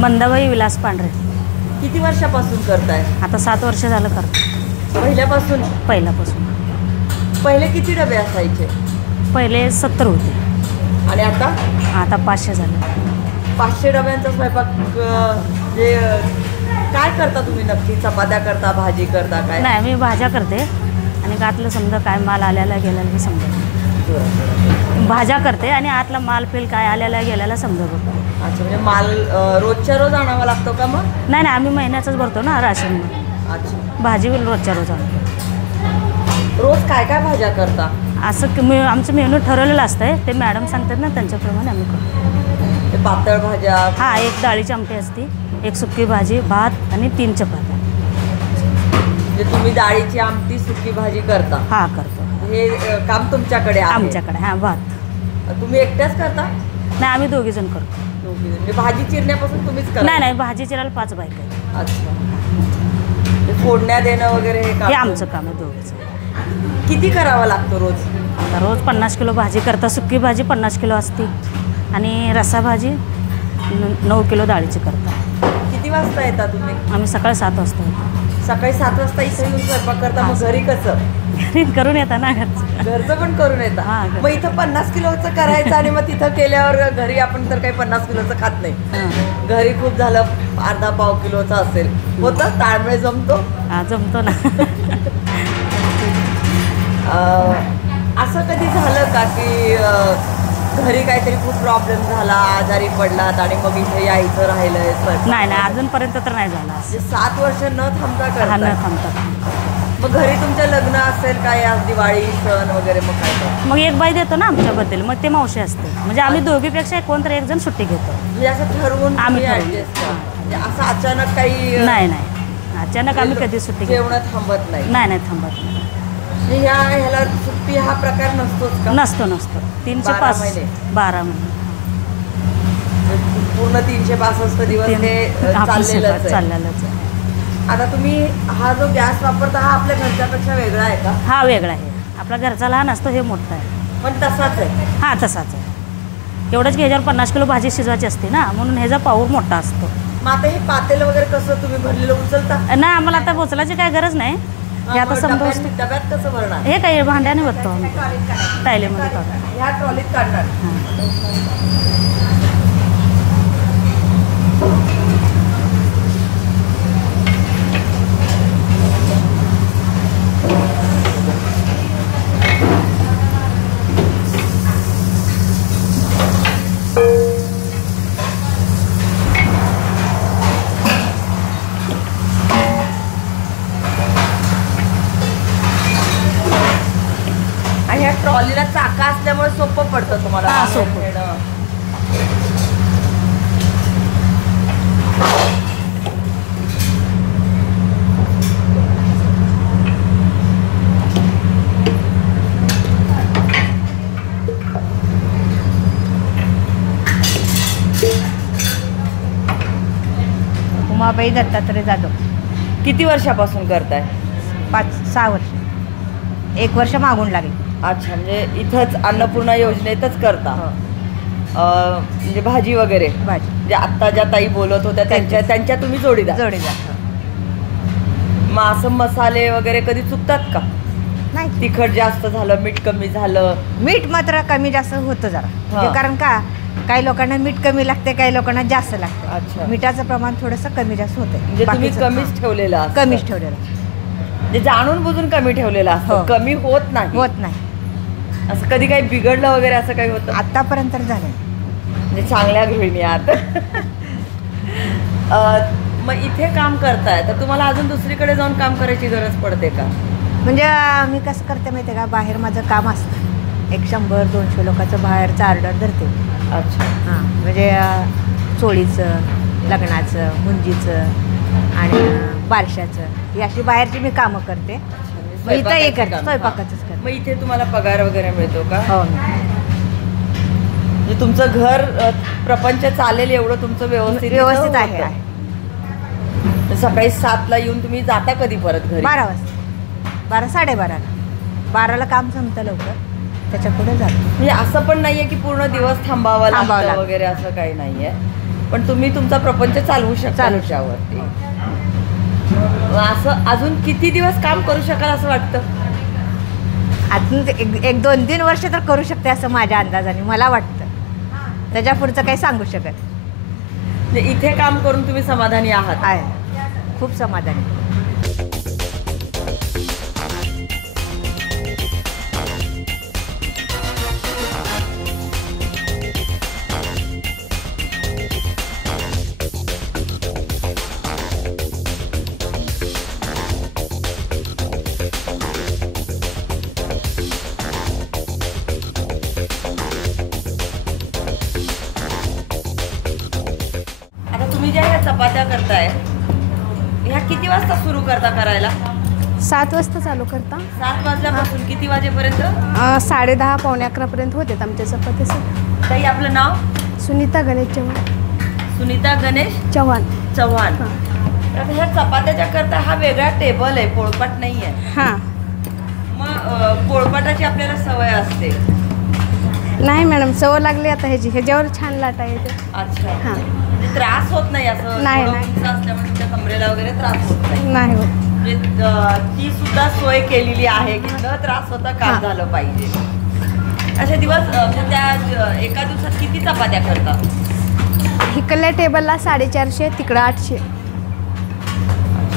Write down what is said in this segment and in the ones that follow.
मंदाबाई विलास पांढरे. किती वर्षापासून करताय? आता 7 वर्ष झालं करतो. पहिल्यापासून? पहिल्यापासून. पहिले किती डबे असायचे? पहिले 70 होते आणि आता? आता 500 झाले. 500 डब्यांचा स्वयंपाक. जे काय करता तुम्ही नक्की? चपात्या करता, भाजी करता, काय? नाही, मी भाज्या करते आणि आतलं समजा काय माल आलेला गेलेला मी समजा भाज्या करते आणि आतला माल पेल काय आलेला गेलेला समजा बघतो. अच्छा, म्हणजे माल रोजच्या रोज आणावा लागतो का मग? नाही, आम्ही महिन्याचंच भरतो ना राशन. अच्छा. भाजी रोजच्या रोज आणतो. रोज काय काय भाज्या करता? असं आमचं मेनू ठरवलेलं असतंय, ते मॅडम सांगतात ना, त्यांच्याप्रमाणे आम्ही करतो. ते पातळ भाज्या? हां, एक डाळीची आमटी असते, एक सुकी भाजी, भात आणि 3 चपात्या. म्हणजे तुम्ही डाळीची आमटी, सुकी भाजी करता? हां, करतो. हे काम तुमच्याकडे आहे? आमच्याकडे. हां, भात तुम्ही एकट्याच करता? नाही, आम्ही 2 जण करतो. म्हणजे भाजी चिरण्यापासून तुम्हीच करता? नाही, भाजी चिरायला 5 बायका आहेत. अच्छा. फोडण्या देणं वगैरे हे आमचं काम आहे 2. किती करावं लागतं रोज? आता रोज 50 किलो भाजी करता. सुकी भाजी 50 किलो असते आणि रस्सा भाजी 9 किलो डाळीची करता. किती वाजता येता तुम्ही? आम्ही सकाळी 7 वाजता येतो. सकाळी 7 वाजता इथे येऊन स्वयंपाक करता? मग घरी कसं? घरी करून येता ना. घरचं पण करून येतं? हां. मग इथं 50 किलोचं करायचं आणि मग तिथं केल्यावर घरी आपण तर काही 50 किलोचं खात नाही. घरी खूप झालं, अर्धा पाव किलोचं असेल, होतं ताळमेळ जमतो? हां, जमतो ना. असं कधी झालं का की घरी काहीतरी खूप प्रॉब्लेम झाला, आजारी पडलात आणि मग इथे यायचं राहिलंय? नाही, अजूनपर्यंत तर नाही झाला. 7 वर्ष न थांबता न करता? थांबता. मग घरी तुमच्या लग्न असेल काय, आज दिवाळी सण वगैरे, मग काय? मग एक बाई देतो ना आमच्याबद्दल, मग ते मावशी असते. म्हणजे आम्ही दोघीपेक्षा कोणतरी एक जण सुट्टी घेतो. म्हणजे असं ठरवून आम्ही ऍडजस्ट? म्हणजे असं अचानक काही? नाही, अचानक आम्ही कधी सुट्टी घेतो? जेवण थांबत नाही? नाही, थांबत नाही. ह्याला सुट्टी हा प्रकार नसतोच का? नसतो. 3 ते 5 महिने. 12 महिने. पूर्ण 365 दिवस हे चाललेलंच आहे. आता तुम्ही हा जो गॅस वापरता हा आपल्या घरच्यापेक्षा वेगळा आहे का? हा, वेगळा आहे. आपला घरचा लहान असतो, हे मोठा आहे. पण तसाच आहे? हां, तसाच आहे. एवढंच की ह्याच्यावर 50 किलो भाजी शिजवायची असते ना, म्हणून ह्याचा पाऊर मोठा असतो. मग आता हे पातेलं वगैरे कसं तुम्ही भरलेलं उचलता? नाही, आम्हाला आता उचलायची काय गरज नाही. हे आता समजा डब्यात कसं भरणार? हे काही भांड्याने बघतो आम्ही, टायलेमध्ये काढतो. ह्या ट्रॉलीत काढणार? ट्रॉलीला चाका असल्यामुळे सोपं पडतं तुम्हाला? हां, सोपं. उमाबाई दत्तात्रय जाधव. किती वर्षापासून करताय? 5-6 वर्ष. 1 वर्ष मागून लागले. अच्छा, म्हणजे इथंच अन्नपूर्णा योजनेतच करता? म्हणजे भाजी वगैरे? भाजी म्हणजे आत्ता ज्या ताई बोलत होत्या त्यांच्या तुम्ही जोडीदार? मग असं मसाले वगैरे कधी चुकतात का? नाही. तिखट जास्त झालं, मीठ कमी झालं? मीठ मात्र कमी जास्त होतं जरा. म्हणजे कारण का, काही लोकांना मीठ कमी लागते, काही लोकांना जास्त लागते. अच्छा. मिठाचं प्रमाण थोडंसं कमी जास्त होतं. म्हणजे तुम्ही कमीच ठेवलेलं असतं? कमीच ठेवलेलं. म्हणजे जाणून बुजून कमी ठेवलेलं असतं? कमी होत नाही? असं कधी काही बिघडलं वगैरे असं काही होतं? आतापर्यंत झालं. म्हणजे चांगल्या गृहिणी आहात. मग इथे काम करताय तर तुम्हाला अजून दुसरीकडे जाऊन काम करायची गरज पडते का? म्हणजे मी कसं करते माहिती आहे का, बाहेर माझं काम असतं. 100-200 लोकांचं बाहेरचं ऑर्डर धरते. अच्छा. हां, म्हणजे चोळीचं, लग्नाचं, मुंजीचं आणि बारशाचं, ही अशी बाहेरची मी कामं करते. मग इथं हे करते, स्वयंपाकाचंच करते. मग इथे तुम्हाला पगार वगैरे मिळतो का? हो. म्हणजे तुमचं घर प्रपंच चालेल एवढं तुमचं व्यवस्थित आहे. सकाळी 7ला येऊन तुम्ही जाता कधी परत घरी? 12 वाजता. 12-12:30ला. 12ला काम संपतं लवकर, त्याच्या पुढे जातो. म्हणजे असं पण नाहीये की पूर्ण दिवस थांबावं लागतं वगैरे, असं काही नाहीये? पण तुम्ही तुमचा प्रपंच चालवू शकता त्याच्यावरती. असं अजून किती दिवस काम करू शकाल असं वाटतं? अजून एक 2-3 वर्ष तर करू शकते असं माझ्या अंदाजाने मला वाटतं. त्याच्या पुढचं काही सांगू शकत म्हणजे इथे काम करून तुम्ही समाधानी आहात? आहे, खूप समाधानी. तुम्ही ज्या ह्या चपात्या करताय ह्या किती वाजता सुरू करता करायला? 7 वाजता चालू करता. 7 वाजल्यापासून किती वाजेपर्यंत? 10:30 पावणे 11 होतात आमच्या चपात्या सगळ्या. ताई आपलं नाव? सुनीता गणेश चव्हाण. सुनीता गणेश चव्हाण. तर ह्या चपात्याच्या करता हा वेगळा टेबल आहे, पोळपाट नाही आहे. हां. मग पोळपाटाची आपल्याला सवय असते? नाही मॅडम, सवय लागली आता ह्याच्यावर छान लाटा येते. अच्छा. हां. म्हणजे त्रास होत नाही असं? नाही, थोडं नाही. उंच असल्यामुळे तुमच्या कमरेला वगैरे त्रास होत नाही? नाही होत. म्हणजे ती सुद्धा सोय केलेली आहे की न त्रास होता काम हां. झालं पाहिजे. अशा दिवस म्हणजे त्या एका दिवसात किती चपात्या करतात? इकडल्या टेबलला 450, तिकडं 800.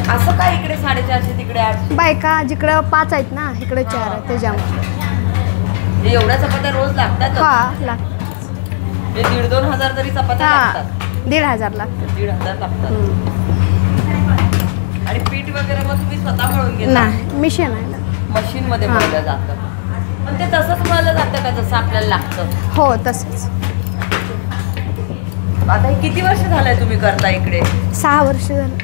असं काय इकडे 450 तिकडे 800? बायका जिकडं 5 आहेत ना, इकडे 4 आहेत त्याच्यामुळे. म्हणजे एवढ्या चपात्या रोज लागतात? हां, लागतात. म्हणजे 1,500-2,000 हजार तरी चपात्या लागतात? 1,500 लागतात. 1,500 लागतात. आणि पीठ वगैरे मग तुम्ही स्वतः मळून घेता? नाही, मिशन आहे ना. मशीन मध्ये हां. मळलं जातं. पण ते तसंच मळलं जातं का जसं आपल्याला लागतं? हो, तसंच. आता हे किती वर्ष झालंय तुम्ही करता इकडे? 6 वर्ष झालं.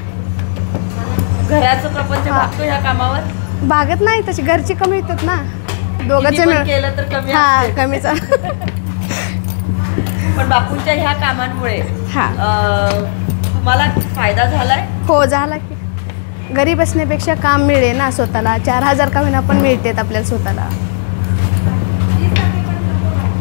घराचं प्रपंच हां. भागतो ह्या कामावर? बागत नाही तशी, घरची कमी येतात ना, दोघांचे किती पण मिळून. केलं तर कमी हां, असते. कमीच. पण बापूंच्या ह्या कामांमुळे हां. तुम्हाला फायदा झालाय? हो, झाला की. घरी बसण्यापेक्षा काम मिळेल ना स्वतःला. 4,000 का होईना पण मिळतात आपल्याला स्वतःला.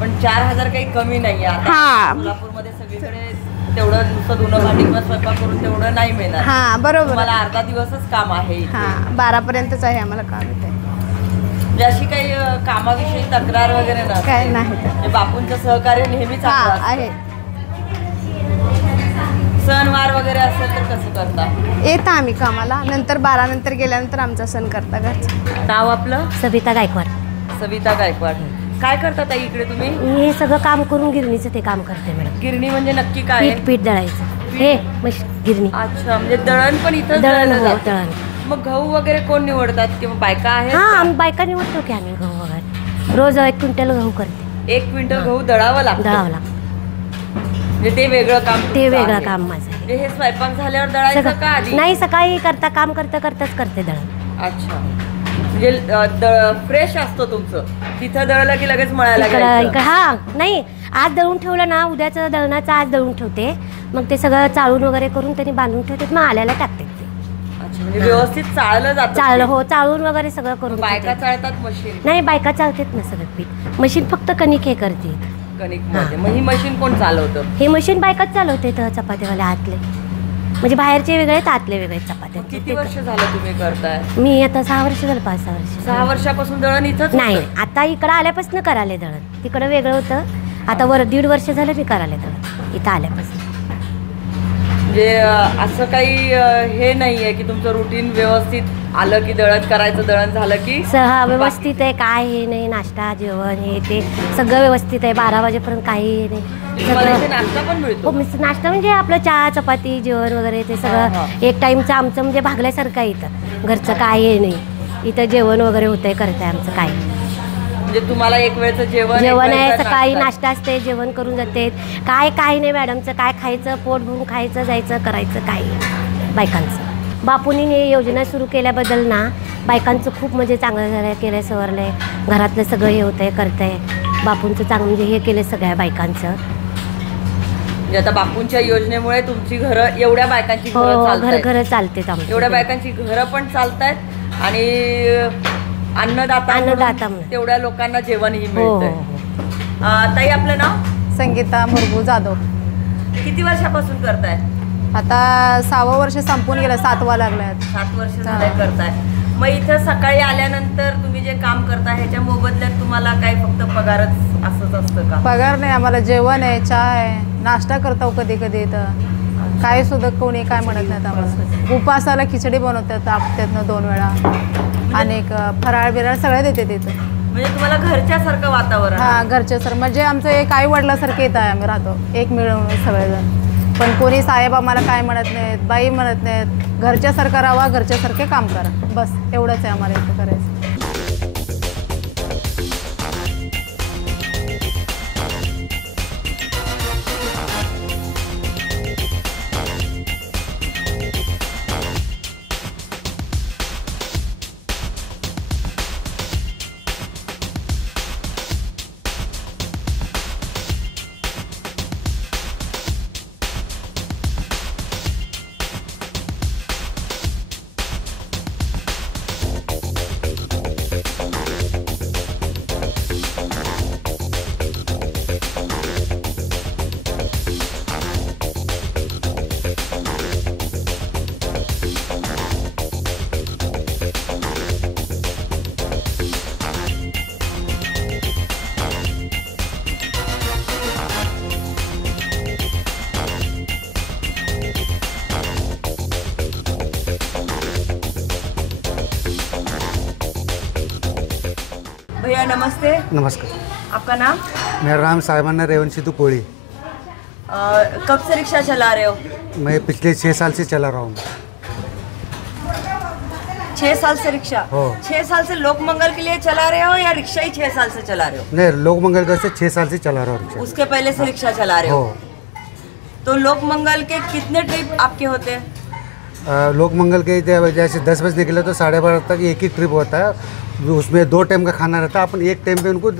पण 4,000 काही कमी नाही आता. हां. सोलापूरमध्ये सगळीकडे तेवढं नुसतं धुणं भांडी किंवा स्वयंपाक करून तेवढं नाही मिळणार. हां, बरोबर. तुम्हाला अर्धा दिवसच काम आहे इथे. हां, 12पर्यंतच आहे आम्हाला काम इथे. म्हणजे अशी काही कामाविषयी तक्रार वगैरे नसते? काय नाही. म्हणजे बापूंचं सहकार्य नेहमी चांगलं हां, असतं. आहे. सणवार वगैरे असेल तर कसं करता? येतं आम्ही कामाला, नंतर 12 नंतर गेल्यानंतर आमचा सण करता घरचा. नाव आपलं? सविता गायकवाड. सविता गायकवाड. काय करता ताई इकडे तुम्ही? मी हे सगळं काम करून गिरणीचं ते काम करते मॅडम. गिरणी म्हणजे नक्की काय आहे? पीठ दळायचं हे गिरणी. अच्छा, म्हणजे दळण पण इथं दळण दळलं हो जातं. दळण. मग गहू वगैरे कोण निवडतात किंवा बायका आहेत हां, का? आम्ही बायका निवडतो की आम्ही गहू वगैरे रोज 1 क्विंटल गहू करते. 1 क्विंटल गहू दळावं लागतं? दळावं लागतं. म्हणजे ते वेगळं काम ते तुमचं वेगळं आहे. काम माझं आहे. म्हणजे हे स्वयंपाक झाल्यावर दळायचं का आधी? नाही, सकाळी करता काम करताच करते दळण. अच्छा, म्हणजे फ्रेश असतो तुमचं. तिथं दळलं की लगेच मळायला घ्यायचं? इकडं हां, नाही आज दळून ठेवलं ना, उद्याचं दळणाचं आज दळून ठेवते. मग ते सगळं चाळून वगैरे करून त्यांनी बांधून ठेवते, मग आल्याला टाकते. अच्छा, म्हणजे व्यवस्थित चाळलं जातं? चाळलं हो, चाळून वगैरे सगळं करून बायका ठेवते. चाळतात मशीन? नाही, बायका चालतेत ना सगळं पीठ. मशीन फक्त कणिक हे करते. कणिक मध्ये. मग ही मशीन कोण चालवतं? हे मशीन बायकाच चालवते तर चपात्यावाले आतले, म्हणजे बाहेरचे वेगळे आहेत, आतले वेगळे किती चपात्या. वर्ष झालं तुम्ही करताय? मी आता 6 वर्ष झालं, 5-6 वर्ष. 6 वर्षापासून दळण इथंच नाही, होतं? आता इकडं आल्यापासून करायला दळण. तिकडं वेगळं होतं, आता 1.5 वर्ष झालं मी करायला दळण इथं आल्यापासून. म्हणजे असं काही हे नाहीये की तुमचं रुटीन व्यवस्थित आलं की दळण करायचं, दळण झालं की व्यवस्थित आहे, काय हे नाही, नाश्ता जेवण हे ते सगळं व्यवस्थित आहे. 12 वाजेपर्यंत काही हे नाही. तुम्हाला इथे सगळं नाश्ता पण मिळतो? हो, नाश्ता म्हणजे आपलं चहा चपाती जेवण वगैरे ते हां, सगळं हां. एक टाईमचं आमचं म्हणजे भागल्यासारखं आहे इथं. घरचं काय हे नाही, इथं जेवण वगैरे होतंय, करतंय आमचं काय. म्हणजे तुम्हाला एक वेळचं जेवण जेवण एक आहे, वेळचा सकाळी नाश्ता. नाश्ता असते, जेवण करून जाते. काय नाही मॅडमचं, काय खायचं, पोट भरून खायचं, जायचं, करायचं काय बायकांचं. बापूंनी हे योजना सुरू केल्याबद्दल ना बायकांचं खूप म्हणजे चांगलं झालं, केलं, सवरलं आहे. घरातलं सगळं हे होतंय, करतंय. बापूंचं चांगलं म्हणजे हे केलं सगळ्या बायकांचं. म्हणजे आता बापूंच्या योजनेमुळे तुमची घरं, एवढ्या बायकांची हो, घरं चालतायत. घर चालतेत आमची. एवढ्या बायकांची घरं पण चालतायत आणि अन्नदाता म्हणून तेवढ्या लोकांना जेवणही हो, हो, मिळतंय. हो. ताई आपलं नाव? संगीता मुरगू जाधव. किती वर्षापासून करताय? आता 6वं वर्ष संपून गेलं, 7वा लागलाय. 7 वर्ष झालंय करताय. मग इथं सकाळी आल्यानंतर तुम्ही जे काम करता ह्याच्या मोबदल्यात तुम्हाला काय फक्त पगारच असंच असतं का? पगार नाही, आम्हाला जेवण आहे, चहा आहे, नाश्ता करतो कधी कधी. इथं काय सुद्धा कोणी काय म्हणत नाहीत आम्हाला. उपासाला खिचडी बनवतात हप्त्यातनं 2 वेळा, आणि फराळ बिराळ सगळं देते तिथं. म्हणजे तुम्हाला घरच्यासारखं वातावरण? हां, घरचे सर म्हणजे आमचं एक आई वडिलासारखे येत आहे. आम्ही राहतो एक मिळून सगळेजण. पण कोणी साहेब आम्हाला काय म्हणत नाहीत, बाई म्हणत नाहीत. घरच्यासारखं राहावा, घरच्यासारखे काम करा, बस एवढंच आहे आम्हाला इथं करायचं. भैया नमस्ते। नमस्कार। आपका नाम? मेरा नाम साहिबाना रेवंत सिद्धू कोड़ी। कब से रिक्शा चला रहे हो? मैं पिछले 6 साल से चला रहा हूँ। 6 साल से रिक्शा? हो। 6 साल से लोकमंगल के लिए चला रहे हो या रिक्शा ही 6 साल से चला रहे हो? नहीं, लोकमंगल का से 6 साल से चला रहा हूँ रिक्शा। उसके पहले से रिक्शा चला रहे हो? हो। तो लोकमंगल के कितने ट्रिप आपके होते हैं? लोकमंगल के जैसे 10 बजे निकले तो 12:30 तक एक ही ट्रिप होता है। उसमें 2 टाइम का खाना रहता है, अपन एक टाइम पे उनको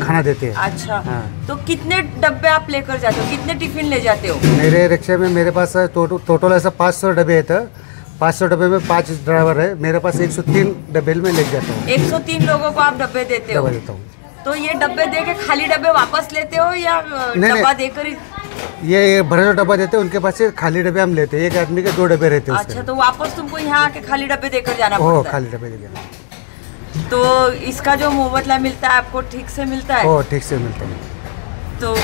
खाना देते हैं। अच्छा। हाँ। तो कितने डब्बे आप लेकर जाते हो, कितने टिफिन ले जाते हो? मेरे रिक्शे में मेरे पास टोटल ऐसा 500 डब्बे है। तो 500 डब्बे में 5 ड्राइवर है। मेरे पास 103 डब्बे में ले जाता हूँ। 103 लोगों को आप डब्बे देते हो? डब्बे देता हूँ। तो ये डब्बे दे के खाली डब्बे वापस लेते हो या डब्बा देकर ही? ये भरा हुआ डब्बा देते हैं, उनके पास से खाली डब्बे हम लेते हैं। एक आदमी के 2 डब्बे रहते हैं। अच्छा, तो वापस तुमको यहाँ आके खाली डब्बे देकर जाना हो, पड़ता है? खाली डब्बे देते हैं। तो इसका जो मुआवजा मिलता है आपको ठीक से मिलता है? हो, ठीक से मिलता है। तो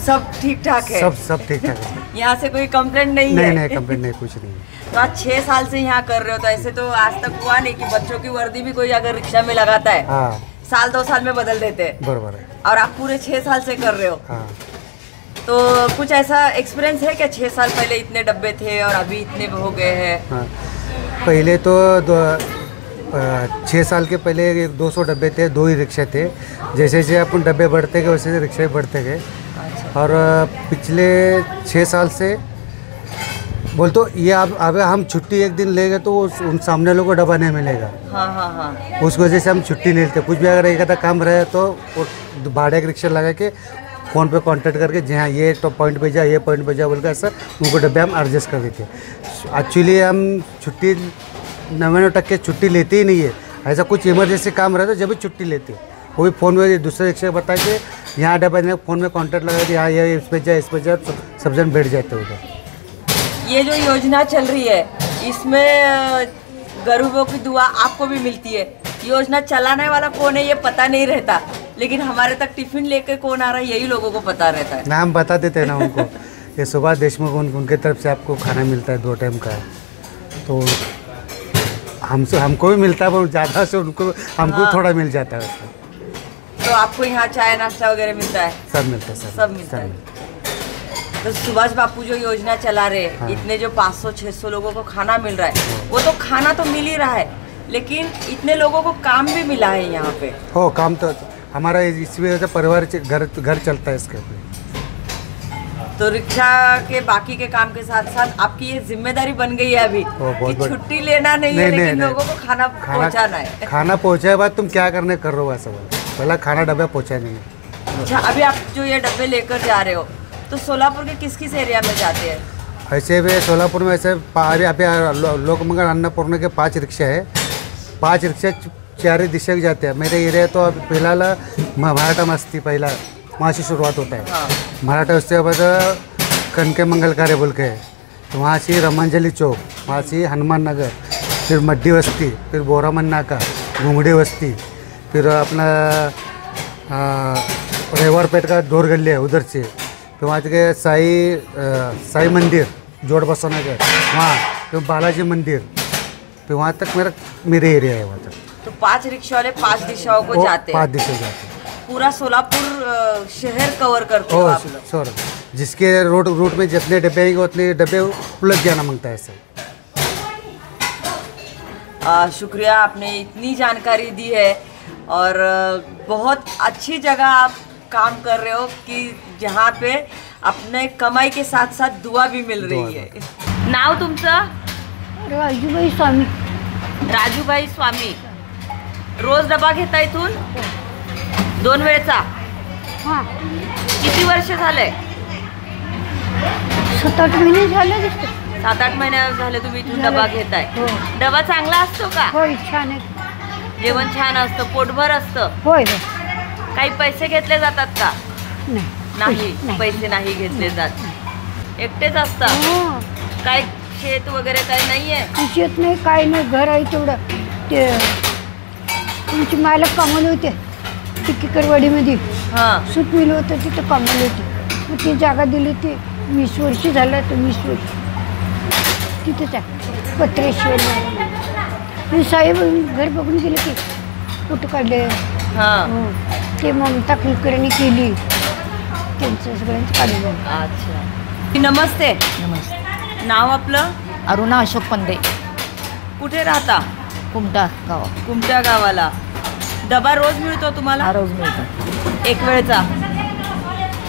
सब ठीक ठाक है? सब ठीक ठाक है। यहाँ से कोई कंप्लेंट नहीं है? नहीं, कंप्लेंट नहीं, कुछ नहीं। तो आज 6 साल से यहाँ कर रहे हो, तो ऐसे तो आज तक हुआ नहीं कि बच्चों की वर्दी भी कोई अगर रिक्शा में लगाता है हाँ, साल 2 साल में बदल देते हैं, बराबर है। और आप पूरे 6 साल से कर रहे हो। हाँ। तो कुछ ऐसा एक्सपीरियंस है क्या? 6 साल पहले इतने डब्बे थे और अभी इतने हो गए हैं? हाँ, पहले तो 6 साल के पहले 200 डब्बे थे, 2 ही रिक्शे थे। जैसे जैसे अपन डब्बे बढ़ते गए वैसे रिक्शे बढ़ते गए। और पिछले 6 साल से बोल तो ये अब हम छुट्टी एक दिन लेंगे तो उन सामने लोगों को डब्बा नहीं मिलेगा। हाँ हाँ हाँ। उस वजह से हम छुट्टी नहीं लेते। कुछ भी अगर एक आधा काम रहे तो भाड़े के रिक्शा लगा के फ़ोन पे कांटेक्ट करके जहाँ ये तो पॉइंट पे जा, ये पॉइंट पे जा बोल के ऐसा उनको डब्बे हम एडजस्ट कर देते हैं। एक्चुअली हम छुट्टी 99% छुट्टी लेते ही नहीं है। ऐसा कुछ इमरजेंसी काम रहता है जब भी छुट्टी लेते हैं। वो भी फ़ोन में दूसरे रिक्शे बता के यहाँ डब्बा देने फ़ोन में कांटेक्ट लगा के यहाँ ये इस पर जा सब जन बैठ जाते हैं उधर। ये जो योजना चल रही है इसमें गरीबों की दुआ आपको भी मिलती है। योजना चलाने वाला कौन है ये पता नहीं रहता, लेकिन हमारे तक टिफिन लेके कौन आ रहा है यही लोगों को पता रहता है। नाम बता देते हैं ना उनको। ये सुभाष देशमुख उनके तरफ से आपको खाना मिलता है 2 टाइम का। तो हमको भी मिलता है, बहुत ज़्यादा से हमको हाँ। थोड़ा मिल जाता है उसमें। तो आपको यहाँ चाय नाश्ता वगैरह मिलता है? सब मिलता है, सब मिलता है। तो सुभाष बापू जो योजना चला रहे हैं, हाँ। इतने जो 500-600 लोगों को खाना मिल रहा है, वो तो खाना तो मिल ही रहा है, लेकिन इतने लोगों को काम भी मिला है यहाँ पे। हो, काम तो हमारा इस वजह से परिवार घर चलता है इसके ऊपर। तो रिक्शा के बाकी के काम के साथ साथ आपकी ये जिम्मेदारी बन गई है अभी कि छुट्टी लेना नहीं है, लेकिन लोगों को खाना पहुँचाना है। खाना पहुँचाए बाद तुम क्या करने कर रहे हो ऐसा बोला, पहला खाना डब्बा पहुँचाने में। अच्छा, अभी आप जो ये डब्बे लेकर जा रहे हो तो सोलापुर के किस किस एरिया में जाते हैं? ऐसे भी सोलापुर में ऐसे अभी लोकमंगल अन्नपूर्णा के 5 रिक्शा है। 5 रिक्शा 4 दिशा जाते हैं। मेरे एरिया तो अभी फिलहाल मराठा मस्ती पहला वहाँ से शुरुआत होता है। हाँ। मराठा उसके बाद कनके मंगल कार्य बोल के है, तो वहाँ से रमांजलि चौक, वहाँ से हनुमान नगर, फिर मड्डी बस्ती, फिर बोरामन नाका, घुंगड़ी बस्ती, फिर अपना रेवारपेट का डोर गली है उधर से, फिर वहाँ के साई मंदिर जोड़ बसो नगर वहाँ, फिर बालाजी मंदिर, फिर वहाँ तक मेरे एरिया है वहाँ तक। तो 5 रिक्शा वाले 5 दिशाओं को वो जाते 5 हैं, दिशा जाते हैं। पूरा सोलापुर शहर कवर करते हो आप लोग। सर जिसके रूट में जितने डब्बे आएंगे उतने डब्बे उलझ जाना मांगता है सर। शुक्रिया, आपने इतनी जानकारी दी है और बहुत अच्छी जगह आप काम कर रहे हो कि जहाँ पे अपने कमाई के साथ साथ दुआ भी मिल रही है। नाव तुमचं? राजूबाई स्वामी. राजूबाई स्वामी. रोज डबा घेता इथून 2 वेळचा? हां, किती वर्ष झाले? 7-8 महिने झाले दिसते. 7-8 महिने झाले तुम्ही इथून झाले. डबा घेताय. हो. डबा चांगला असतो का? होय, छान आहे. जेवण छान असतं, पोटभर असतं? होय होय. काही पैसे घेतले जातात का? नाही. नाही, पैसे नाही घेतले जात. एकटेच असता? हां, काय शेत वगैरे काही नाहीये? शेत नाही, काय नाही, घर आहे तेवढं. ते तुमची मालक कामाला होते टिकीकरवाडीमध्ये, हां. सूत मिल होतं, तिथं कामाला होते. मग ती जागा दिली, ती 20 वर्ष झालं, तर 20 वर्ष तिथंच आहे पत्रेश्वर. मी साहेब घर बघून गेले की कुठं काढले. हां. हो, ते ममता कुलकर्णी केली, त्यांचं सगळ्यांचं काढलं. अच्छा. नमस्ते. नमस्ते. नाव आपलं? अरुणा अशोक पंधे, कुठे राहता? कुमटा गाव. कुमट्या गावाला. डबा रोज मिळतो तुम्हाला? हा, रोज मिळतो. एक वेळचा?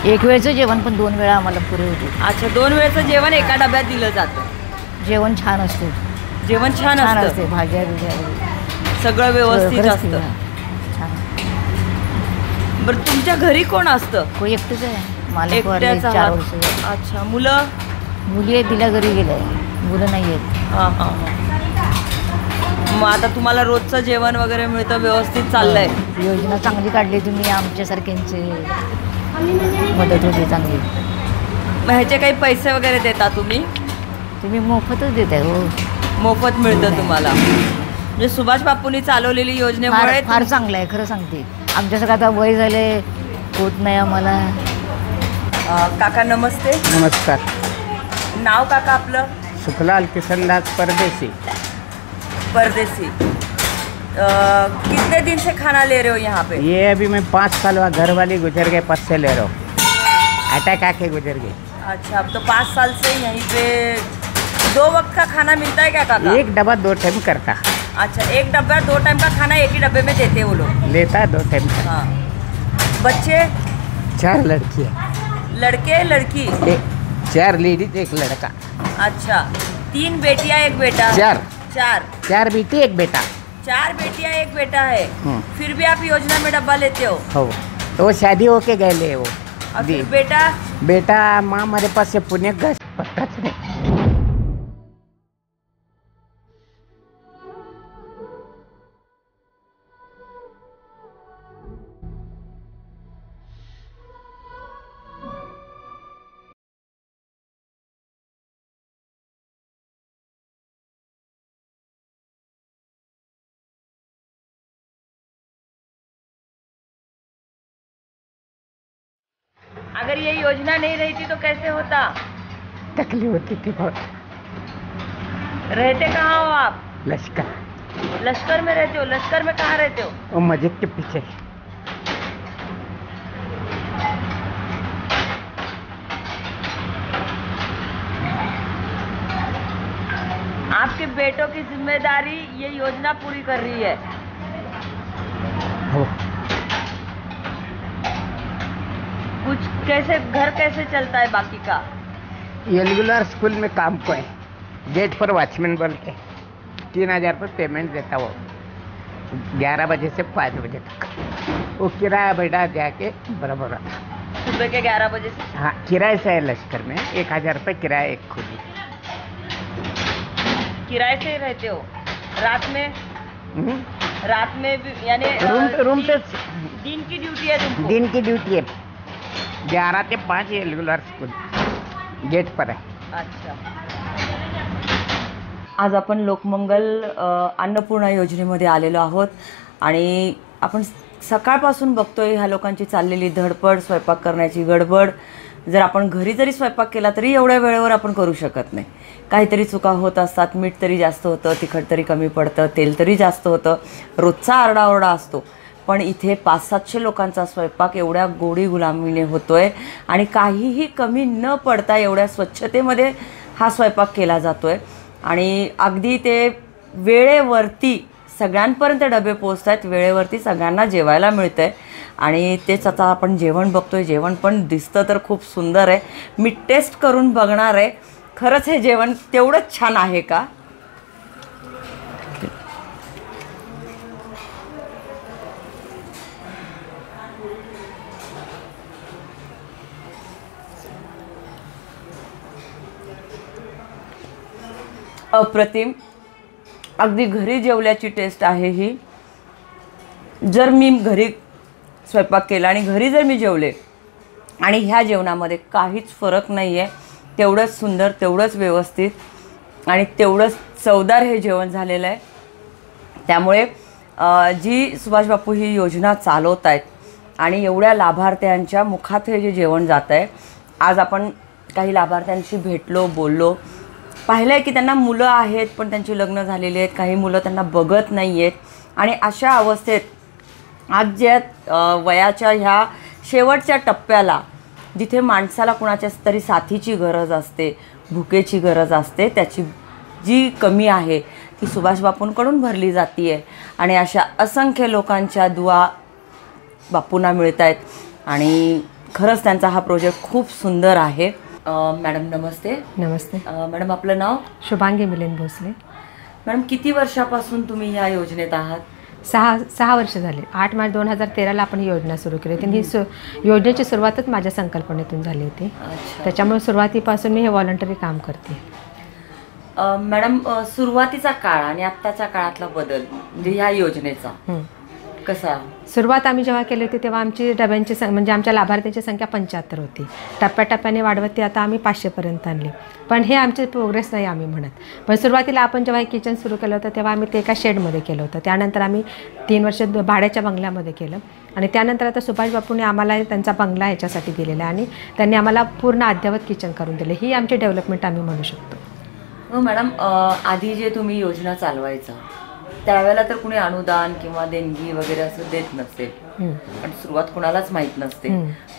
एक वेळचं जेवण पण 2 वेळा आम्हाला पुरे होते. अच्छा, 2 वेळचं जेवण एका डब्यात दिलं जातं. जेवण छान असते. जेवण छान छान असतं, असते, भाज्या बिज्या सगळं व्यवस्थित खरंच असतं. की, छान. बरं, तुमच्या घरी कोण असतं? कोण एकटंच आहे. मालक वारले एकट्याच 4 आहात? वर्ष झाली. अच्छा. मुलं? मुली आहेत, दिल्या घरी गेल्या. मुलं नाही आहेत. हां हां हां. मग आता तुम्हाला रोजचं जेवण वगैरे मिळतं, व्यवस्थित चाललंय? योजना चांगली काढली तुम्ही, आमच्यासारख्यांची मदत होती चांगली. मग ह्याचे काही पैसे वगैरे देता तुम्ही? तुम्ही मोफतच देताय. हो, मोफत मिळतं तुम्हाला? म्हणजे सुभाष बापूंनी चालवलेली योजनेमुळे फार चांगलं आहे, खरं सांगते. आमच्यासारखं आता वय झाले, होत नाही आम्हाला. काका नमस्ते. नमस्कार. नाव काका आपलं? सुखलाल किशनदास परदेसी. परदेसी. कितने दिन से खाना ले रहे हो यहाँ पे? ये अभी मैं 5 साल हुआ, घर वाली गुजर गए, पद से ले रहा हूँ, अटैक आके गुजर गई. अच्छा, अब तो 5 साल से यहीं पे 2 वक्त का खाना मिलता है क्या काका? एक डब्बा 2 टाइम करता. अच्छा, एक डब्बा 2 टाइम का खाना एक ही डब्बे में देते हैं वो लोग? लेता है 2 टाइम का. हाँ. बच्चे? 4 लड़की है. लड़के लड़की? 4 लेडीज 1 लड़का. अच्छा. 3 बेटियां 1 बेटा? 4 बेटी 1 बेटा. 4 बेटियां 1 बेटा है. हम्म. फिर भी आप योजना में डब्बा लेते हो? हो, तो वो शादी होके गए ले वो. और दी. फिर बेटा? बेटा माँ हमारे पास से पुण्य गए, पत्ताच नहीं. अगर ये योजना नहीं रहती तो कैसे होता? तकलीफ होती थी बहुत. रहते कहाँ हो आप? लश्कर. लश्कर में रहते हो? लश्कर में कहाँ रहते हो? वो मस्जिद के पीछे. आपके बेटों की जिम्मेदारी ये योजना पूरी कर रही है? हो. कुछ कैसे घर कैसे चलता है बाकी का? ये रेगुलर स्कूल में काम को है, गेट पर वॉचमैन बोल के 3000 रुपये पेमेंट देता वो, 11 बजे से 5 बजे तक. वो किराया बैठा जाके बराबर आता. सुबह के 11 बजे से? हाँ, किराए से है लश्कर में. 1000 रुपये किराया एक खुदी. किराए से ही रहते हो? रात में? हम्म. रात में भी यानी रूम पे दिन की ड्यूटी है तुमको? दिन की ड्यूटी है. 11 से 5 ये रेगुलर स्कूल. गेट पर है। अच्छा, आज आपण लोकमंगल अन्नपूर्णा योजनेमध्ये आलेलो आहोत आणि आपण सकाळपासून बघतोय ह्या लोकांची चाललेली धडपड, स्वयंपाक करण्याची गडबड. जर आपण घरी जरी स्वयंपाक केला तरी एवढ्या वेळेवर आपण करू शकत नाही. काहीतरी चुका होत असतात. मीठ तरी जास्त होतं, तिखट तरी कमी पडतं, तेल तरी जास्त होतं, रोजचा आरडाओरडा असतो. पण इथे 500-700 लोकांचा स्वयंपाक एवढ्या गोडी गुलामीने होतोय आणि काहीही कमी न पडता एवढ्या स्वच्छतेमध्ये हा स्वयंपाक केला जातोय आणि अगदी ते वेळेवरती सगळ्यांपर्यंत डबे पोचत आहेत, वेळेवरती सगळ्यांना जेवायला मिळतंय आणि तेच आता आपण जेवण बघतोय. जेवण पण दिसतं तर खूप सुंदर आहे. मी टेस्ट करून बघणार आहे खरंच हे जेवण तेवढंच छान आहे का. अप्रतिम, अगदी घरी जेवल्याची टेस्ट आहे ही. जर मी घरी स्वयंपाक केला आणि घरी जर मी जेवले आणि ह्या जेवणामध्ये काहीच फरक नाही आहे. तेवढंच सुंदर, तेवढंच व्यवस्थित आणि तेवढंच चवदार हे जेवण झालेलं आहे. त्यामुळे जी सुभाष बापू ही योजना चालवत आहेत आणि एवढ्या लाभार्थ्यांच्या मुखात हे जे जेवण जात आहे, आज आपण काही लाभार्थ्यांशी भेटलो, बोललो, पाहिलं आहे की त्यांना मुलं आहेत पण त्यांची लग्न झालेली आहेत, काही मुलं त्यांना बघत नाही आहेत आणि अशा अवस्थेत आज ज्या वयाच्या ह्या शेवटच्या टप्प्याला जिथे माणसाला कुणाच्या तरी साथीची गरज असते, भुकेची गरज असते, त्याची जी कमी आहे ती सुभाष बापूंकडून भरली जाती आहे आणि अशा असंख्य लोकांच्या दुआ बापूंना मिळत आहेत आणि खरंच त्यांचा हा प्रोजेक्ट खूप सुंदर आहे. मॅडम नमस्ते. नमस्ते मॅडम, आपलं नाव? शुभांगी मिलिंद भोसले. मॅडम, किती वर्षापासून तुम्ही ह्या योजनेत आहात? 6 वर्ष झाले. 8 मार्च 2013ला आपण ही योजना सुरू केली होती. ही योजनेची सुरुवातच माझ्या संकल्पनेतून झाली होती. त्याच्यामुळे सुरुवातीपासून मी हे व्हॉलंटरी काम करते. मॅडम, सुरुवातीचा काळ आणि आत्ताच्या काळातला बदल म्हणजे ह्या योजनेचा कसा? सुरुवात आम्ही जेव्हा केली होती तेव्हा आमची डब्यांची म्हणजे आमच्या लाभार्थ्यांची संख्या 75 होती. टप्प्याटप्प्याने वाढवत ती आता आम्ही 500पर्यंत आणली. पण हे आमचे प्रोग्रेस नाही आम्ही म्हणत. पण सुरुवातीला आपण जेव्हा किचन सुरू केलं होतं तेव्हा आम्ही ते एका शेडमध्ये केलं होतं. त्यानंतर आम्ही 3 वर्ष भाड्याच्या बंगल्यामध्ये केलं आणि त्यानंतर आता सुभाष बापूंनी आम्हाला त्यांचा बंगला ह्याच्यासाठी दिलेला आणि त्यांनी आम्हाला पूर्ण अद्ययावत किचन करून दिले. ही आमची डेव्हलपमेंट आम्ही म्हणू शकतो. हो मॅडम, आधी जे तुम्ही योजना चालवायचा त्यावेळेला तर कुणी अनुदान किंवा देणगी वगैरे असं देत नसेल आणि सुरुवात कुणालाच माहीत नसते.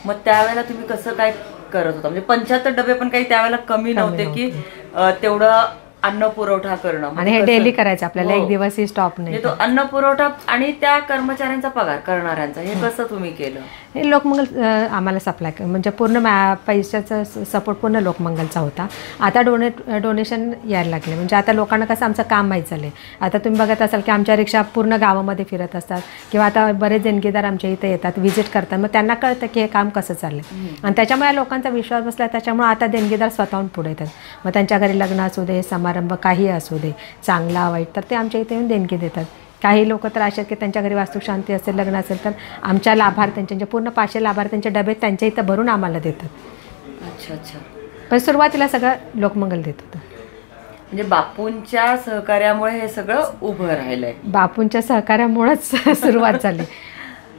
मग त्यावेळेला तुम्ही कसं काय करत होता? म्हणजे 75 डबे पण काही त्यावेळेला कमी नव्हते की तेवढं अन्न पुरवठा करणं आणि हे डेली करायचं आपल्याला. एक दिवसही स्टॉप नाही. तो अन्न पुरवठा आणि त्या कर्मचाऱ्यांचा पगार करणाऱ्यांचा हे कसं तुम्ही केलं? हे लोकमंगल आम्हाला सप्लाय म्हणजे पूर्ण पैशाचा सपोर्ट पूर्ण लोकमंगलचा होता. आता डोनेशन यायला लागले. म्हणजे आता लोकांना कसं आमचं काम माहीत झालं आहे. आता तुम्ही बघत असाल की आमच्या रिक्षा पूर्ण गावामध्ये फिरत असतात किंवा आता बरेच देणगीदार आमच्या इथे येतात, व्हिजिट करतात. मग त्यांना कळतं की हे काम कसं चाललं आहे आणि त्याच्यामुळे लोकांचा विश्वास बसला. त्याच्यामुळे आता देणगीदार स्वतःहून पुढे येतात. मग त्यांच्या घरी लग्न असू दे, समारंभ काही असू दे, चांगला वाईट, तर ते आमच्या इथे येऊन देणगी देतात. काही लोक तर असे की त्यांच्या घरी वास्तुशांती असेल, लग्न असेल तर आमच्या लाभार्थ्यांचे पूर्ण 500 लाभार्थ्यांचे डबे त्यांच्या इथं भरून आम्हाला देतात. अच्छा अच्छा. पण सुरुवातीला सगळं लोकमंगल देत होतं. म्हणजे बापूंच्या सहकार्यामुळे हे सगळं उभं राहिलंय. बापूंच्या सहकार्यामुळेच सुरुवात झाली.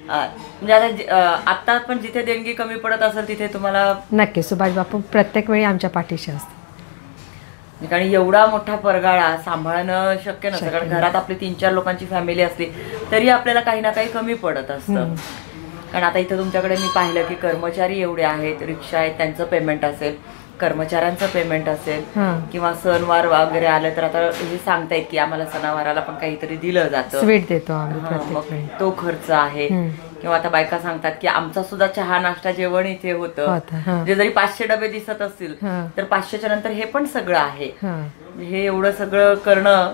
म्हणजे आता पण जिथे देणगी कमी पडत असेल तिथे तुम्हाला नक्की सुभाष बापू प्रत्येक वेळी आमच्या पाठीशी असतात. कारण एवढा मोठा परगाळा सांभाळणं शक्य नसतं. कारण घरात आपली 3-4 लोकांची फॅमिली असली तरी आपल्याला काही ना काही कमी पडत असतं. कारण आता इथं तुमच्याकडे मी पाहिलं की कर्मचारी एवढे आहेत, रिक्षा आहेत, त्यांचं पेमेंट असेल, कर्मचाऱ्यांचं पेमेंट असेल किंवा सणवार वगैरे आलं तर आता हे सांगतायत की आम्हाला सणावाराला पण काहीतरी दिलं जातं, स्वीट देतो आम्ही, मग तो खर्च आहे. किंवा आता बायका सांगतात की आमचा सुद्धा चहा नाश्ता जेवण इथे होतं. म्हणजे जरी 500 डबे दिसत असतील तर 500च्या नंतर हे पण सगळं आहे. हे एवढं सगळं करणं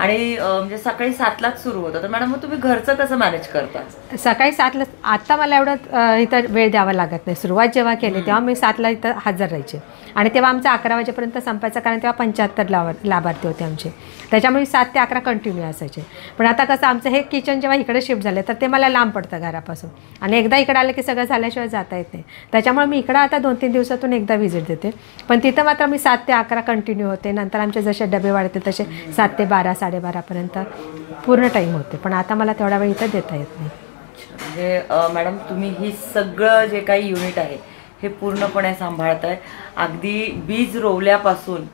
आणि म्हणजे सकाळी 7लाच सुरू होतं. तर मॅडम मग तुम्ही घरचं कसं मॅनेज करता? सकाळी 7ला. आता मला एवढं इथं वेळ द्यावा लागत नाही. सुरुवात जेव्हा केली तेव्हा मी 7ला इथं हजर राहायचे आणि तेव्हा आमचा 11 वाजेपर्यंत संपायचा, कारण तेव्हा 75 लाभार्थी होते आमचे. त्याच्यामुळे 7 ते 11 कंटिन्यू असायचे. पण आता कसं आमचं हे किचन जेव्हा इकडे शिफ्ट झाले तर ते मला लांब पडतं घरापासून आणि एकदा इकडे आलं की सगळं झाल्याशिवाय जाता येत नाही. त्याच्यामुळे मी इकडं आता 2-3 दिवसातून एकदा व्हिजिट देते. पण तिथं मात्र मी 7 ते 11 कंटिन्यू होते. नंतर आमचे जसे डबे वाढते तसे 7 ते 12, 12:30पर्यंत पूर्ण टाईम होते. पण आता मला तेवढा वेळ इथं देता येत नाही. म्हणजे मॅडम तुम्ही ही सगळं जे काही युनिट आहे हे पूर्णपणे सांभाळताय. अगदी बीज रोवल्यापासून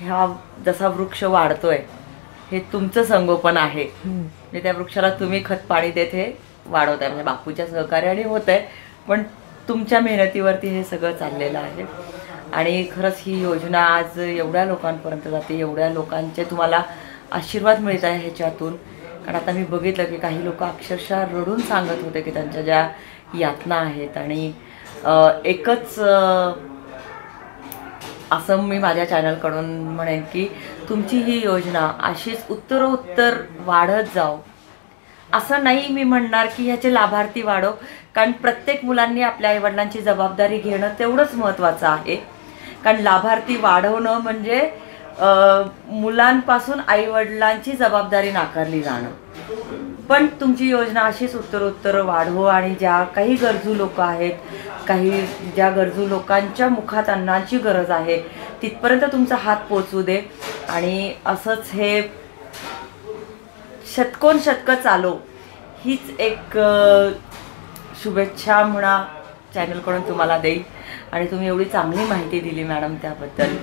ह्या जसा वृक्ष वाढतोय हे तुमचं संगोपन आहे. म्हणजे त्या वृक्षाला तुम्ही खत पाणी देत हे वाढवताय. म्हणजे बापूच्या सहकार्याने होत आहे, पण तुमच्या मेहनतीवरती हे सगळं चाललेलं आहे. आणि खरंच ही योजना आज एवढ्या लोकांपर्यंत जाते, एवढ्या लोकांचे तुम्हाला आशीर्वाद मिळत आहे ह्याच्यातून. कारण आता मी बघितलं की काही लोक अक्षरशः रडून सांगत होते की त्यांच्या ज्या यातना आहेत. आणि एकच असं मी माझ्या चॅनलकडून म्हणेन की तुमची ही योजना अशीच उत्तरोत्तर वाढत जाओ. असं नाही मी म्हणणार की ह्याचे लाभार्थी वाढव, कारण प्रत्येक मुलांनी आपल्या आईवडिलांची जबाबदारी घेणं तेवढंच महत्त्वाचं आहे. कारण लाभार्थी वाढवणं म्हणजे मुलांपासून आईवडिलांची जबाबदारी नाकारली जाणं. पण तुमची योजना अशीच उत्तरोत्तर वाढवो आणि ज्या काही गरजू लोक आहेत, काही ज्या गरजू लोकांच्या मुखात अन्नाची गरज आहे तिथपर्यंत तुमचा हात पोचू दे. आणि असंच हे शतकोन शतकं चालो हीच एक शुभेच्छा म्हणा चॅनलकडून तुम्हाला देईल. आणि तुम्ही एवढी चांगली माहिती दिली मॅडम त्याबद्दल